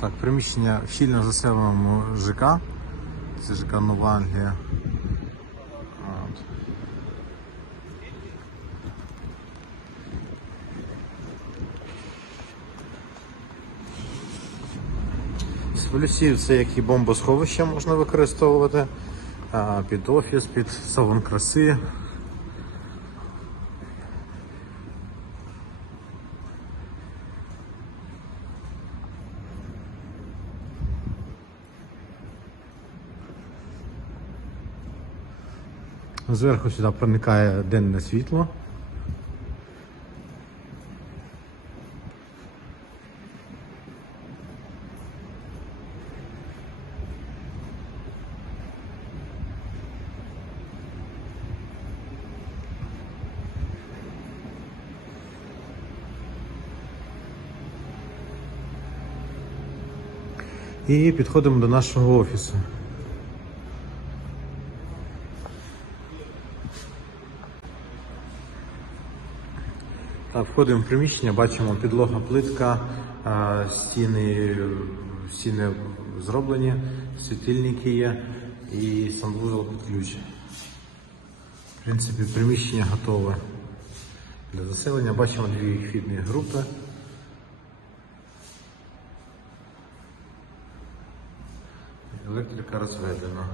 Так, приміщення в щільно заселеному ЖК. Це ЖК Нова Англія. От. З плюсів це як і бомбосховище можна використовувати під офіс, під салон краси. Зверху сюди проникає денне світло. І підходимо до нашого офісу. Входимо в приміщення, бачимо підлога плитка, стіни, стіни зроблені, світильники є і санвузол під ключ. В принципі, приміщення готове для заселення. Бачимо дві вхідні групи. Електрика розведена.